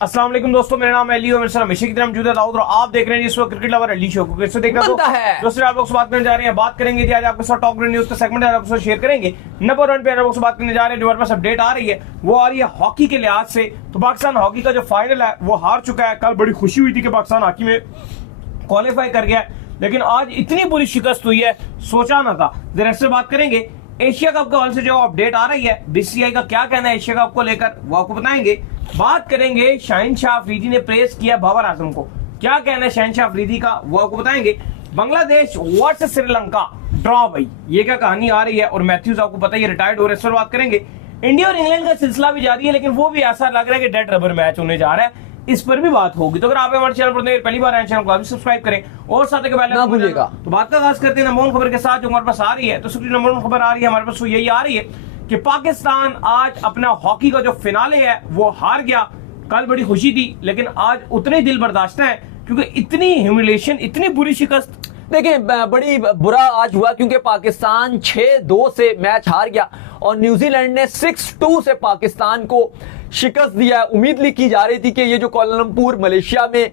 अस्सलाम वालेकुम दोस्तों, मेरा नाम है अली और मेरे साथ हमेशा की तरह मौजूद है दाऊद और आप देख रहे हैं जिस वक्त क्रिकेट लवर अली शो को फिर से देखना बनता है। दोस्तों आप लोग से बात करने जा रहे हैं, बात करेंगे जी आज आपके साथ टॉप न्यूज का सेगमेंट है, आपको शेयर करेंगे। नंबर 1 पे आप लोग से बात करने जा रहे हैं, जो हमारे पास अपडेट आ रही है वो आ रही है हॉकी के लिहाज से। तो पाकिस्तान हॉकी का जो फाइनल है वो हार चुका है। कल बड़ी खुशी हुई थी कि पाकिस्तान हॉकी में क्वालिफाई कर गया, लेकिन आज इतनी बुरी शिकस्त हुई है, सोचा ना था। जरा इससे बात करेंगे। एशिया कप के हवाले से जो अपडेट आ रही है, बीसीसीआई का क्या कहना है एशिया कप को लेकर, वो आपको बताएंगे। बात करेंगे शाहीन शाह अफरीदी ने प्रेस किया बाबर आजम को, क्या कहना है शाहीन शाह अफरीदी का, वो आपको बताएंगे। बांग्लादेश वर्सेस श्रीलंका ड्रॉ, भाई ये क्या कहानी आ रही है। और मैथ्यूज आपको पता ही रिटायर्ड हो रहे, इस पर बात करेंगे। इंडिया और इंग्लैंड का सिलसिला भी जारी है, लेकिन वो भी ऐसा लग रहा है कि डेड रबर मैच होने जा रहा है, इस पर भी बात होगी। तो अगर आप हमारे चैनल पर पहली बार आए चैनल को सब्सक्राइब करें और साथ ही ना भूलिएगा। तो बात का आगाज करते हैं नंबर 1 खबर के साथ जो हमारे पास आ रही है। तो सबसे नंबर 1 खबर आ रही है हमारे पास, यही आ रही है कि पाकिस्तान आज अपना हॉकी का जो फिनाले है वो हार गया। कल बड़ी खुशी थी, लेकिन आज उतने ही दिल बर्दाश्त है क्योंकि इतनी ह्यूमिलेशन, इतनी बुरी शिकस्त। देखिए बड़ी बुरा आज हुआ क्योंकि पाकिस्तान 6-2 से मैच हार गया और न्यूजीलैंड ने 6-2 से पाकिस्तान को शिकस्त दिया। उम्मीद की जा रही थी कि ये जो कोलालमपुर मलेशिया में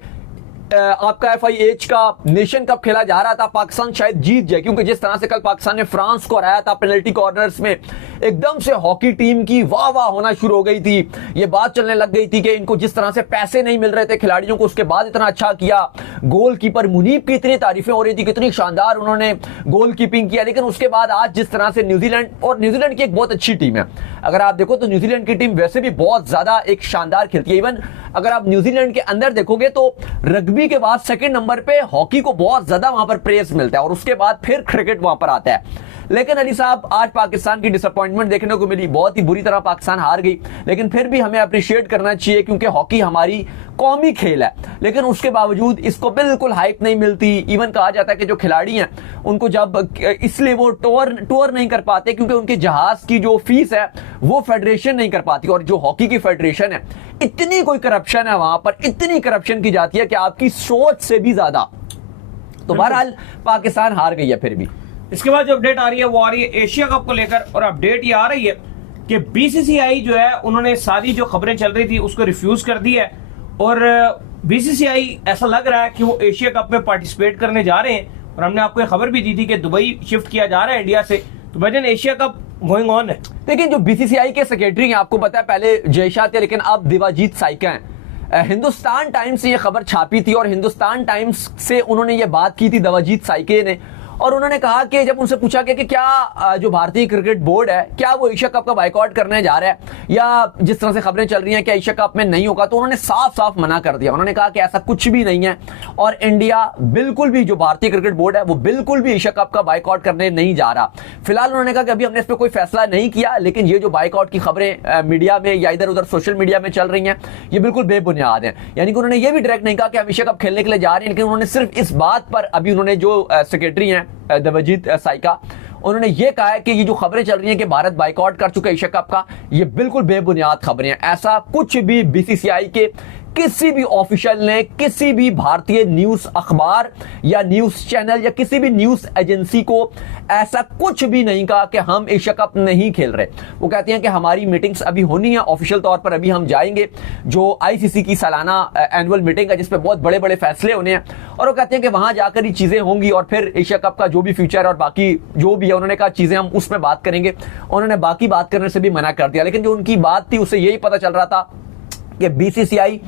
आपका FIH का नेशन कप खेला जा रहा था, पाकिस्तान शायद जीत जाए, क्योंकि जिस तरह से कल पाकिस्तान ने फ्रांस को हराया था पेनल्टी कॉर्नर्स में, एकदम से हॉकी टीम की वाह वाह होना शुरू हो गई थी। ये बात चलने लग गई थी कि इनको जिस तरह से पैसे नहीं मिल रहे थे खिलाड़ियों को, उसके बाद इतना अच्छा किया। गोलकीपर मुनीब की इतनी तारीफें हो रही थी, कितनी शानदार उन्होंने गोल कीपिंग किया। लेकिन उसके बाद आज जिस तरह से न्यूजीलैंड, और न्यूजीलैंड की एक बहुत अच्छी टीम है, अगर आप देखो तो न्यूजीलैंड की टीम वैसे भी बहुत ज्यादा एक शानदार खेलती है। इवन अगर आप न्यूजीलैंड के अंदर देखोगे तो रग्बी के बाद सेकंड नंबर पे हॉकी को बहुत ज्यादा वहां पर प्रेस मिलता है और उसके बाद फिर क्रिकेट वहां पर आता है। लेकिन अली साहब आज पाकिस्तान की डिसअपॉइंटमेंट देखने को मिली, बहुत ही बुरी तरह पाकिस्तान हार गई। लेकिन फिर भी हमें अप्रिशिएट करना चाहिए क्योंकि हॉकी हमारी कौमी खेल है, लेकिन उसके बावजूद इसको बिल्कुल हाइप नहीं मिलती। इवन कहा जाता है कि जो खिलाड़ी हैं उनको जब इसलिए वो टूर नहीं कर पाते क्योंकि उनके जहाज की जो फीस है वो फेडरेशन नहीं कर पाती। और जो हॉकी की फेडरेशन है, इतनी कोई करप्शन है वहां पर, इतनी करप्शन की जाती है कि आपकी सोच से भी ज्यादा। तो बहरहाल पाकिस्तान हार गई है। फिर भी इसके बाद जो अपडेट आ रही है वो आ रही है एशिया कप को लेकर, और अपडेट ये आ रही है कि बीसीसीआई जो है उन्होंने सारी जो खबरें चल रही थी उसको रिफ्यूज कर दी है और बीसीसीआई ऐसा लग रहा है कि वो एशिया कप में पार्टिसिपेट करने जा रहे हैं। और हमने आपको खबर भी दी थी कि दुबई शिफ्ट किया जा रहा है इंडिया से। तो भाईजान एशिया कप गोइंग ऑन है। लेकिन जो बीसीसीआई के सेक्रेटरी हैं, आपको पता है पहले जयशाह थे, लेकिन अब देवाजीत साइका हैं। हिंदुस्तान टाइम्स से ये खबर छापी थी और हिंदुस्तान टाइम्स से उन्होंने ये बात की थी देवाजीत साइके ने, और उन्होंने कहा कि जब उनसे पूछा कि क्या जो भारतीय क्रिकेट बोर्ड है क्या वो एशिया कप का बाइकआउट करने जा रहा है, या जिस तरह से खबरें चल रही हैं कि एशिया कप में नहीं होगा, तो उन्होंने साफ साफ मना कर दिया। उन्होंने कहा कि ऐसा कुछ भी नहीं है और इंडिया बिल्कुल भी, जो भारतीय क्रिकेट बोर्ड है वो बिल्कुल भी एशिया कप का बाइकआउट करने नहीं जा रहा। फिलहाल उन्होंने कहा कि अभी हमने इस पर कोई फैसला नहीं किया, लेकिन ये जो बाइकआउट की खबरें मीडिया में या इधर उधर सोशल मीडिया में चल रही हैं ये बिल्कुल बेबुनियाद है। यानी कि उन्होंने ये भी डायरेक्ट नहीं कहा कि हम एशिया कप खेलने के लिए जा रहे हैं, लेकिन उन्होंने सिर्फ इस बात पर, अभी उन्होंने जो सेक्रेटरी हैं देवजीत साइका, उन्होंने ये कहा है कि ये जो खबरें चल रही हैं कि भारत बाइकआउट कर चुका है एशिया कप का, ये बिल्कुल बेबुनियाद खबरें हैं। ऐसा कुछ भी बीसीसीआई के किसी भी ऑफिशियल ने, किसी भी भारतीय न्यूज अखबार या न्यूज चैनल या किसी भी न्यूज एजेंसी को ऐसा कुछ भी नहीं कहा कि हम एशिया कप नहीं खेल रहे। वो कहते हैं कि हमारी मीटिंग्स अभी होनी है ऑफिशियल तौर पर, अभी हम जाएंगे जो आईसीसी की सालाना एनुअल मीटिंग है जिसपे बहुत बड़े बड़े फैसले होने हैं, और वो कहते हैं कि वहां जाकर ही चीजें होंगी और फिर एशिया कप का जो भी फ्यूचर और बाकी जो भी है, उन्होंने कहा चीजें हम उसमें बात करेंगे। उन्होंने बाकी बात करने से भी मना कर दिया। लेकिन जो उनकी बात थी उससे यही पता चल रहा था कि बीसीसीआई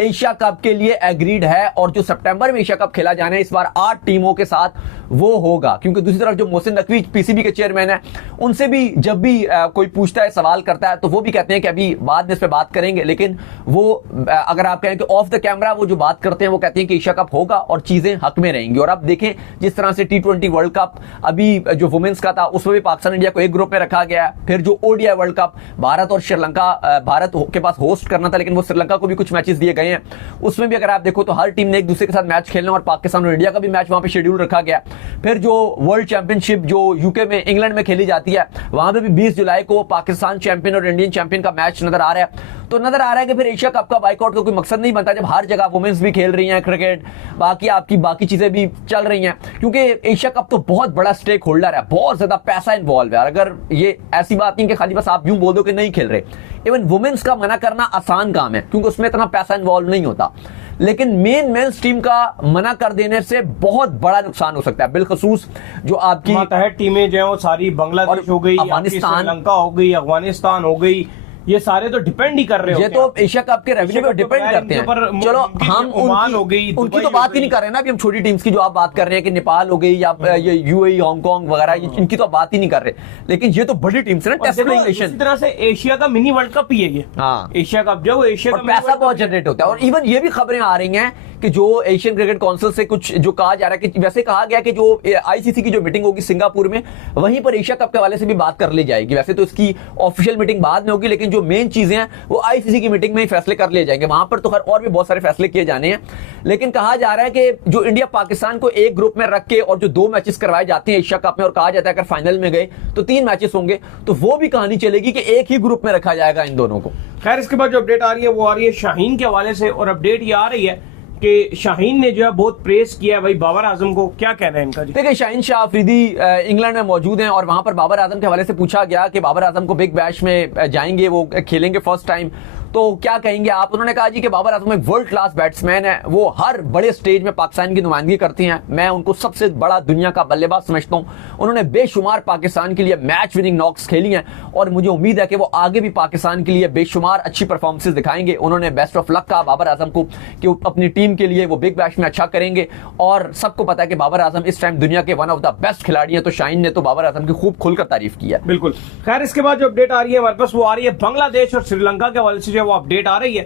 एशिया कप के लिए एग्रीड है और जो सितंबर में एशिया कप खेला जाना है इस बार 8 टीमों के साथ वो होगा। क्योंकि दूसरी तरफ जो मोहसिन नकवी पीसीबी के चेयरमैन है, उनसे भी जब भी कोई पूछता है, सवाल करता है, तो वो भी कहते हैं कि अभी बाद में इस पे बात करेंगे। लेकिन वो अगर आप कहें कि ऑफ द कैमरा वो जो बात करते हैं वो कहते हैं कि एशिया कप होगा और चीजें हक में रहेंगी। और अब देखें जिस तरह से T20 वर्ल्ड कप अभी जो वुमेन्स का था उसमें भी पाकिस्तान इंडिया को एक ग्रुप में रखा गया है। फिर जो ODI वर्ल्ड कप भारत और श्रीलंका, भारत के पास होस्ट करना था लेकिन वो श्रीलंका को भी कुछ मैचेस दिए गए हैं, उसमें भी अगर आप देखो तो हर टीम ने एक दूसरे के साथ मैच खेलना और पाकिस्तान और इंडिया का भी मैच वहां पे शेड्यूल रखा गया। फिर जो वर्ल्ड चैंपियनशिप जो यूके में, इंग्लैंड में खेली जाती है, वहां पे भी 20 जुलाई को पाकिस्तान चैंपियन और इंडियन चैंपियन का मैच नजर आ रहा है। तो नजर आ रहा है कि फिर एशिया कप का बाइकआउट का कोई मकसद नहीं बनता, जब हर जगह वुमेन्स भी खेल रही हैं क्रिकेट, बाकी आपकी बाकी चीजें भी चल रही हैं, क्योंकि एशिया कप तो बहुत बड़ा स्टेक होल्डर है, बहुत ज्यादा पैसा इन्वॉल्व है। अगर ये ऐसी बात नहीं कि खाली बस आप यूं बोल दो कि नहीं खेल रहे, इवन वुमेन्स का मना करना आसान काम है क्योंकि उसमें इतना पैसा इन्वॉल्व नहीं होता, लेकिन मेंस टीम का मना कर देने से बहुत बड़ा नुकसान हो सकता है, बिलखसूस जो आपकी मातहत टीमें जो है वो सारी बांग्लादेश हो गई, अफगानिस्तान, श्रीलंका हो गई, अफगानिस्तान हो गई, ये सारे तो डिपेंड ही कर रहे ये तो एशिया कप के रेवेन्यू पे डिपेंड करते हैं। चलो हम उनकी तो बात ही नहीं कर रहे ना, अभी हम छोटी टीम्स की जो आप बात कर रहे हैं कि नेपाल हो गई या ये यूएई, हांगकांग वगैरह, इनकी तो बात ही नहीं कर रहे, लेकिन ये तो बड़ी टीम्स है ना, टेस्ट प्लेइंग नेशन। इस तरह से एशिया का मिनी वर्ल्ड कप ही है ये। हाँ, एशिया कप जो एशिया का पैसा बहुत जनरेट होता है। और इवन ये भी खबरें आ रही हैं कि जो एशियन क्रिकेट काउंसिल से कुछ जो कहा जा रहा है कि वैसे कहा गया कि जो आईसीसी की जो मीटिंग होगी सिंगापुर में, वहीं पर एशिया कप के हवाले से भी बात कर ली जाएगी। वैसे तो इसकी ऑफिशियल मीटिंग बाद में होगी, लेकिन जो मेन चीजें हैं वो आईसीसी की मीटिंग में ही फैसले कर लिए जाएंगे। वहां पर तो खैर और भी बहुत सारे फैसले किए जाने हैं, लेकिन कहा जा रहा है कि जो इंडिया पाकिस्तान को एक ग्रुप में रख के और जो 2 मैचेस करवाए जाते हैं एशिया कप में, और कहा जाता है अगर फाइनल में गए तो 3 मैचेस होंगे, तो वो भी कहानी चलेगी कि एक ही ग्रुप में रखा जाएगा इन दोनों को। खैर इसके बाद जो अपडेट आ रही है वो आ रही है शाहीन के हवाले से, और अपडेट ये आ रही है कि शाहीन ने जो है बहुत प्रेस किया है भाई बाबर आजम को। क्या कहना है इनका जी? देखिए, शाहीन शाह अफरीदी इंग्लैंड में मौजूद हैं और वहां पर बाबर आजम के हवाले से पूछा गया कि बाबर आजम को बिग बैश में जाएंगे, वो खेलेंगे फर्स्ट टाइम, तो क्या कहेंगे आप? उन्होंने कहा जी कि बाबर आजम एक वर्ल्ड क्लास बैट्समैन है, वो हर बड़े स्टेज में पाकिस्तान की नुमाइंदगी करती हैं, मैं उनको सबसे बड़ा दुनिया का बल्लेबाज समझता हूं। उन्होंने बेशुमार पाकिस्तान के लिए मैच विनिंग नॉक्स खेली हैं और मुझे उम्मीद है कि वो आगे भी पाकिस्तान के लिए बेशुमार अच्छी परफॉर्मेंसेस दिखाएंगे। उन्होंने बेस्ट ऑफ लक कहा बाबर आजम को कि वो अपनी टीम के लिए वो बिग बैश में अच्छा करेंगे, और सबको पता है कि बाबर आजम इस टाइम दुनिया के वन ऑफ द बेस्ट खिलाड़ी हैं, तो शाहीन ने तो बाबर आजम की खूब खुलकर तारीफ की है। बिल्कुल। खैर इसके बाद जो अपडेट आ रही है हमारे पास वो आ रही है बांग्लादेश और श्रीलंका के हवाले से, जो वो अपडेट आ रही है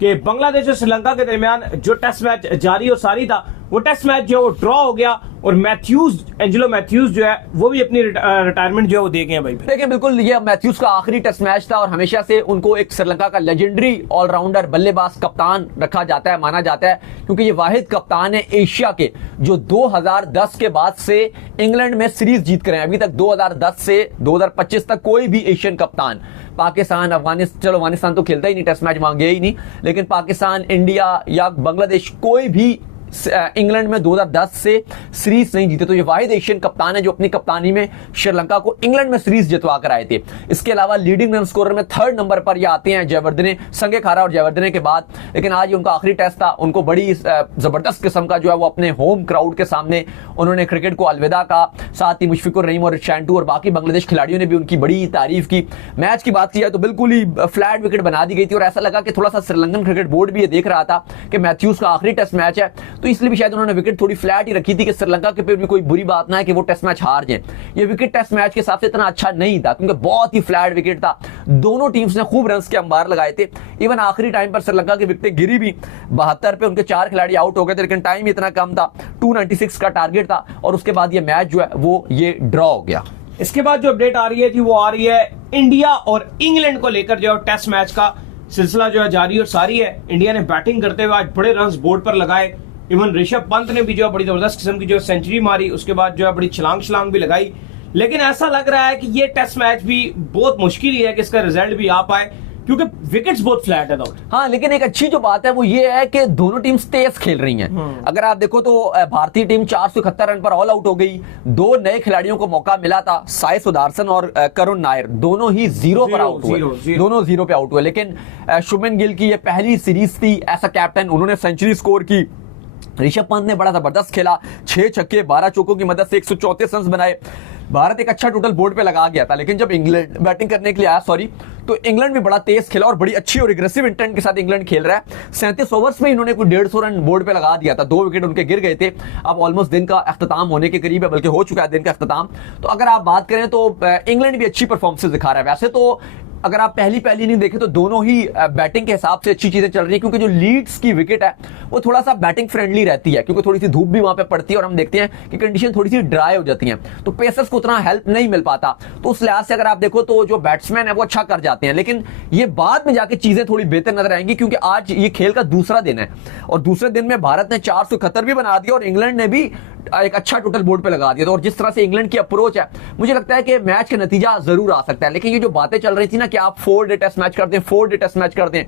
कि बांग्लादेश और श्रीलंका के दरमियान जो टेस्ट मैच जारी और सारी था, वो टेस्ट मैच जो वो ड्रॉ हो गया, और एंजेलो मैथ्यूज जो है वो भी अपनी रिटायरमेंट जो है वो दे गए हैं भाई। देखिए, बिल्कुल ये मैथ्यूज का आखिरी टेस्ट मैच था और हमेशा से उनको एक श्रीलंका का लेजेंडरी ऑलराउंडर बल्लेबाज कप्तान रखा जाता है, माना जाता है, क्योंकि ये वाहिद कप्तान है एशिया के जो 2010 के बाद से इंग्लैंड में सीरीज जीत कर हैं। अभी तक 2010 से 2025 तक कोई भी एशियन कप्तान, पाकिस्तान, अफगानिस्तान, चलो अफगानिस्तान तो खेलता ही नहीं, टेस्ट मैच वहां गया ही नहीं, लेकिन पाकिस्तान, इंडिया या बांग्लादेश कोई भी इंग्लैंड में 2010 से सीरीज नहीं जीते। तो ये वाहिद एशियन कप्तान है जो अपनी कप्तानी में श्रीलंका को इंग्लैंड में सीरीज जितवा कर आए थे। इसके अलावा लीडिंग रन स्कोरर में 3rd नंबर पर ये आते हैं जयवर्धने, संगेखारा और जयवर्धने के बाद। लेकिन आज उनका आखिरी टेस्ट था, उनको बड़ी जबरदस्त किस्म का जो है वो अपने होम क्राउड के सामने उन्होंने क्रिकेट को अलविदा कहा। साथ ही मुशफिकुर रहीम और शैंटू और बाकी बांग्लादेश खिलाड़ियों ने भी उनकी बड़ी तारीफ की। मैच की बात की जाए तो बिल्कुल ही फ्लैट विकेट बना दी गई थी और ऐसा लगा कि थोड़ा सा श्रीलंकन क्रिकेट बोर्ड भी ये देख रहा था कि मैथ्यूज का आखिरी टेस्ट मैच है, तो इसलिए भी शायद उन्होंने विकेट थोड़ी फ्लैट ही रखी थी कि श्रीलंका के पे भी कोई बुरी बात ना है कि वो टेस्ट मैच हार जाए। ये विकेट टेस्ट मैच के हिसाब से इतना अच्छा नहीं था क्योंकि बहुत ही फ्लैट विकेट था, दोनों टीम्स ने खूब रन्स के अंबार लगाए थे। इवन आखिरी टाइम पर श्रीलंका की विकेटें गिरी भी, 72 पे उनके 4 खिलाड़ी आउट हो गए थे, लेकिन टाइम इतना कम था, 296 का टारगेट था और उसके बाद ये मैच जो है वो ये ड्रॉ हो गया। इसके बाद जो अपडेट आ रही है जी वो आ रही है इंडिया और इंग्लैंड को लेकर, जो टेस्ट मैच का सिलसिला जो है जारी और सारी है। इंडिया ने बैटिंग करते हुए आज बड़े रन्स बोर्ड पर लगाए, इवन ऋषभ पंत ने भी जो है बड़ी जबरदस्त किस्म की जो सेंचुरी मारी, उसके बाद जो है बड़ी छलांग भी लगाई। लेकिन ऐसा लग रहा है कि ये टेस्ट मैच भी बहुत मुश्किल ही है कि इसका रिजल्ट भी आ पाए क्योंकि विकेट्स बहुत फ्लैट है। हाँ, लेकिन एक अच्छी जो बात है वो ये है कि दोनों टीम्स तेज खेल रही हैं। अगर आप देखो तो भारतीय टीम 471 रन पर ऑल आउट हो गई। 2 नए खिलाड़ियों को मौका मिला था, साई सुदर्शन और करुण नायर, दोनों ही 0 पर आउट हुए, दोनों 0 पे आउट हुए। लेकिन शुभमन गिल की ये पहली सीरीज थी एज अ कैप्टन, उन्होंने सेंचुरी स्कोर की। ऋषभ पंत ने बड़ा जबरदस्त खेला, 6 छक्के 12 चौकों की मदद से 134 रन बनाए। भारत एक अच्छा टोटल बोर्ड पे लगा गया था, लेकिन जब इंग्लैंड बैटिंग करने के लिए आया तो इंग्लैंड भी बड़ा तेज खेला और बड़ी अच्छी और एग्रेसिव इंटेंट के साथ इंग्लैंड खेल रहा है। 37 ओवर्स में इन्होंने कोई 150 रन बोर्ड पे लगा दिया था, 2 विकेट उनके गिर गए थे। अब ऑलमोस्ट दिन का अख्ताम होने के करीब है, बल्कि हो चुका है दिन का अख्ताम। तो अगर आप बात करें तो इंग्लैंड भी अच्छी परफॉर्मेंस दिखा रहा है। वैसे तो अगर आप पहली नहीं देखे तो दोनों ही बैटिंग के हिसाब से अच्छी चीजें चल रही है, क्योंकि जो लीड्स की विकेट है वो थोड़ा सा बैटिंग फ्रेंडली रहती है, क्योंकि थोड़ी सी धूप भी वहां पे पड़ती है और हम देखते हैं कि कंडीशन थोड़ी सी ड्राई हो जाती है, तो पेसर्स को उतना हेल्प नहीं मिल पाता। तो उस लिहाज से अगर आप देखो तो जो बैट्समैन है वो अच्छा कर जाते हैं, लेकिन ये बाद में जाके चीजें थोड़ी बेहतर नजर आएंगी, क्योंकि आज ये खेल का दूसरा दिन है और दूसरे दिन में भारत ने 471 भी बना दिया और इंग्लैंड ने भी एक अच्छा टोटल बोर्ड पे लगा दिया था। और जिस तरह से इंग्लैंड की अप्रोच है, मुझे लगता है कि मैच का नतीजा जरूर आ सकता है। लेकिन ये जो बातें चल रही थी ना कि आप 4 डे टेस्ट मैच कर दें, 4 डे टेस्ट मैच कर दें,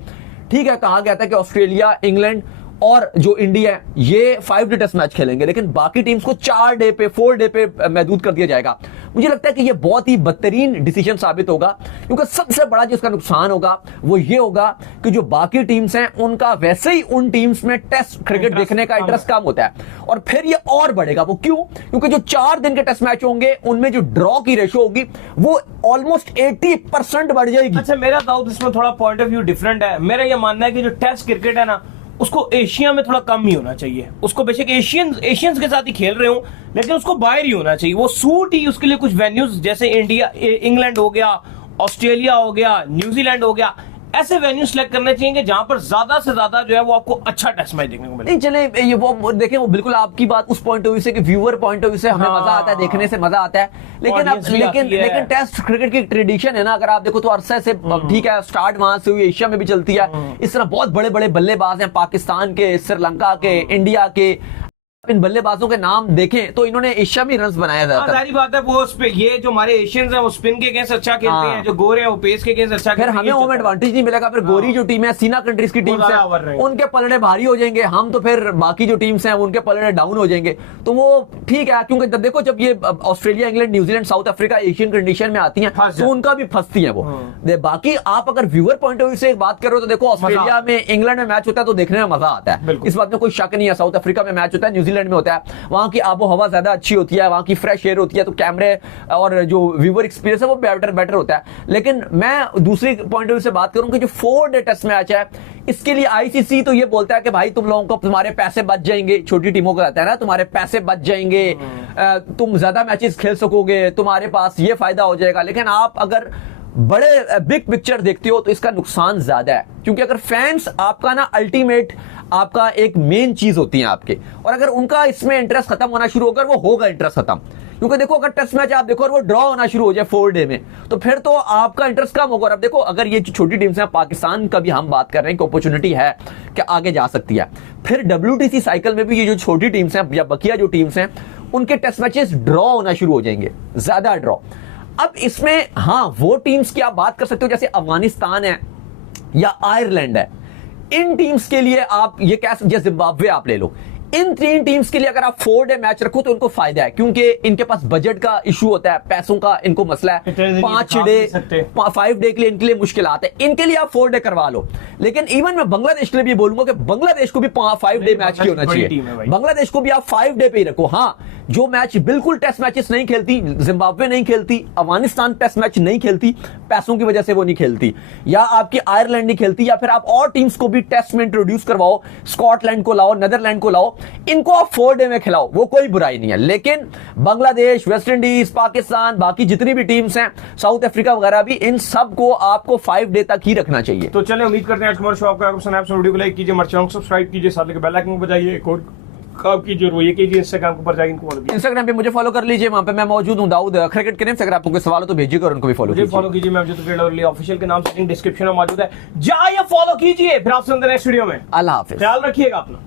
ठीक है, कहा गया था कि ऑस्ट्रेलिया, इंग्लैंड और जो इंडिया है ये 5 डे टेस्ट मैच खेलेंगे, लेकिन बाकी टीम्स को 4 डे पे, 4 डे पे महदूद कर दिया जाएगा। मुझे लगता है कि ये बहुत ही बदतरीन डिसीजन साबित होगा, क्योंकि सबसे बड़ा जो इसका नुकसान होगा वो ये होगा कि जो बाकी टीम्स हैं उनका वैसे ही उन टीम्स में टेस्ट क्रिकेट देखने का इंटरेस्ट कम होता है, और फिर ये और बढ़ेगा। वो क्यों? क्योंकि जो 4 दिन के टेस्ट मैच होंगे उनमें जो ड्रॉ की रेशो होगी वो ऑलमोस्ट 80% बढ़ जाएगी। अच्छा, मेरा दाऊद इसमें थोड़ा पॉइंट ऑफ व्यू डिफरेंट है। मेरा ये मानना है कि जो टेस्ट क्रिकेट है ना, उसको एशिया में थोड़ा कम ही होना चाहिए। उसको बेशक एशियंस के साथ ही खेल रहे हो, लेकिन उसको बाहर ही होना चाहिए। वो सूट ही उसके लिए कुछ वेन्यूज, जैसे इंडिया, इंग्लैंड हो गया, ऑस्ट्रेलिया हो गया, न्यूजीलैंड हो गया, ऐसे वेन्यू सेलेक्ट करने चाहिए जहां पर ज्यादा से ज्यादा जो है वो आपको अच्छा टेस्ट मैच देखने को मिले। नहीं चले, ये वो देखें, वो बिल्कुल आपकी बात उस पॉइंट ऑफ व्यू से कि व्यूअर पॉइंट ऑफ व्यू से हमें मजा आता है, देखने से मजा आता है। लेकिन अब लेकिन टेस्ट क्रिकेट की ट्रेडिशन है ना, अगर आप देखो तो अरसे से, ठीक है, स्टार्ट वहां से हुई, एशिया में भी चलती है। इस तरह बहुत बड़े बड़े बल्लेबाज हैं, पाकिस्तान के, श्रीलंका के, इंडिया के। इन बल्लेबाजों के नाम देखें तो इन्होंने एशिया में रन बनाया था। सारी बात है, वो ये जो हमारे एशियंस हैं वो स्पिन के अगेंस्ट अच्छा खेलते हैं, जो गोरे हैं वो पेस के अगेंस्ट अच्छा खेलते हैं। फिर हमें होम एडवांटेज नहीं मिलेगा। फिर गोरी जो टीम है, सीना कंट्रीज की टीम है, उनके पलड़े भारी हो जाएंगे, हम तो फिर बाकी जो टीम्स हैं उनके पलड़े डाउन हो जाएंगे। तो वो ठीक है, क्योंकि देखो जब ये Australia, England, New Zealand, south Africa Asian condition में आती हैं तो उनका भी फंसती है वो। बाकी आप अगर व्यूअर पॉइंट ऑफ व्यू से बात करो तो देखो, ऑस्ट्रेलिया में, इंग्लैंड में मैच होता है तो देखने में मजा आता है, इस बात में कोई शक नहीं है। साउथ अफ्रीका में मैच होता है, न्यूजीलैंड में होता है, वहां की आबो हवा ज्यादा अच्छी होती है, वहां की फ्रेश एयर होती है, तो कैमरे और जो व्यूअर एक्सपीरियंस है वो बेटर होता है। लेकिन मैं दूसरी पॉइंट ऑफ व्यू से बात करूं कि जो 4 डे टेस्ट मैच है, इसके लिए आईसीसी तो ये बोलता है कि भाई तुम लोगों को, तुम्हारे पैसे बच जाएंगे, छोटी टीमों को कहता है ना, तुम्हारे पैसे बच जाएंगे, तुम ज्यादा मैचेस खेल सकोगे, तुम्हारे पास ये फायदा हो जाएगा। लेकिन आप अगर बड़े बिग पिक्चर देखते हो तो इसका नुकसान ज्यादा है, क्योंकि अगर फैंस आपका ना अल्टीमेट, आपका एक मेन चीज होती है आपके, और अगर उनका इसमें इंटरेस्ट खत्म होना शुरू होकर, वो होगा इंटरेस्ट खत्म। क्योंकि देखो अगर टेस्ट मैच आप देखो और वो ड्रॉ होना शुरू हो जाए 4 डे में, तो फिर तो आपका इंटरेस्ट कम होगा। और अब देखो, अगर ये छोटी टीम्स हैं, पाकिस्तान का भी हम बात कर रहे हैं कि अपॉर्चुनिटी है कि आगे जा सकती है। फिर WTC साइकिल में भी ये जो छोटी टीम्स हैं या बकिया जो टीम्स हैं, उनके टेस्ट मैचेस ड्रॉ होना शुरू हो जाएंगे, ज्यादा ड्रॉ। अब इसमें हाँ, वो टीम्स की आप बात कर सकते हो जैसे अफगानिस्तान है या आयरलैंड है। इन टीम्स के लिए आप ये कह सकते, जिम्बाब्वे आप ले लो, इन 3 टीम्स के लिए अगर आप 4 डे मैच रखो तो उनको फायदा है, क्योंकि इनके पास बजट का इशू होता है, पैसों का इनको मसला है। 5 डे, 5 डे के लिए इनके लिए मुश्किल आते हैं, इनके लिए आप 4 डे करवा लो। लेकिन इवन मैं बांग्लादेश के लिए भी बोलूंगा कि बांग्लादेश को भी 5 डे मैच की होना चाहिए, बांग्लादेश को भी आप 5 डे पे ही रखो। हाँ, जो मैच बिल्कुल टेस्ट मैचेस नहीं खेलती, जिम्बाब्वे नहीं खेलती, अफगानिस्तान टेस्ट मैच नहीं खेलती, पैसों की वजह से वो नहीं खेलती, या आपकी आयरलैंड नहीं खेलती, या फिर आप और टीम्स को भी टेस्ट में इंट्रोड्यूस करवाओ, स्कॉटलैंड को लाओ, नीदरलैंड को लाओ, इनको आप 4 डे में खिलाओ, वो कोई बुराई नहीं है। लेकिन बांग्लादेश, वेस्ट इंडीज, पाकिस्तान, बाकी जितनी भी टीम्स हैं, साउथ अफ्रीका वगैरह भी, इन सब को आपको 5 डे तक ही रखना चाहिए। तो चले, उम्मीद करते हैं आज हमारे शो आपको पसंद आया। वीडियो को लाइक कीजिए, हमारे चैनल को सब्सक्राइब कीजिए, साथ में बेल आइकन को बजाइए, एक और काम कीजिए और वो ये कीजिए, इंस्टाग्राम पर जाइए, इनको फॉलो कीजिए। इंस्टाग्राम पे मुझे फॉलो कर लीजिए, वहां पे मैं मौजूद हूं, दाऊद क्रिकेट के नेम से। अगर आपको कोई सवाल हो तो भेजिएगा और उनको भी फॉलो कीजिए। मैं अमजद ऑफिशियल के नाम से डिस्क्रिप्शन में मौजूद है, जाइए फॉलो कीजिए। फिर आपसे नेक्स्ट वीडियो में, अल्लाह हाफिज, ख्याल रखिएगा अपना।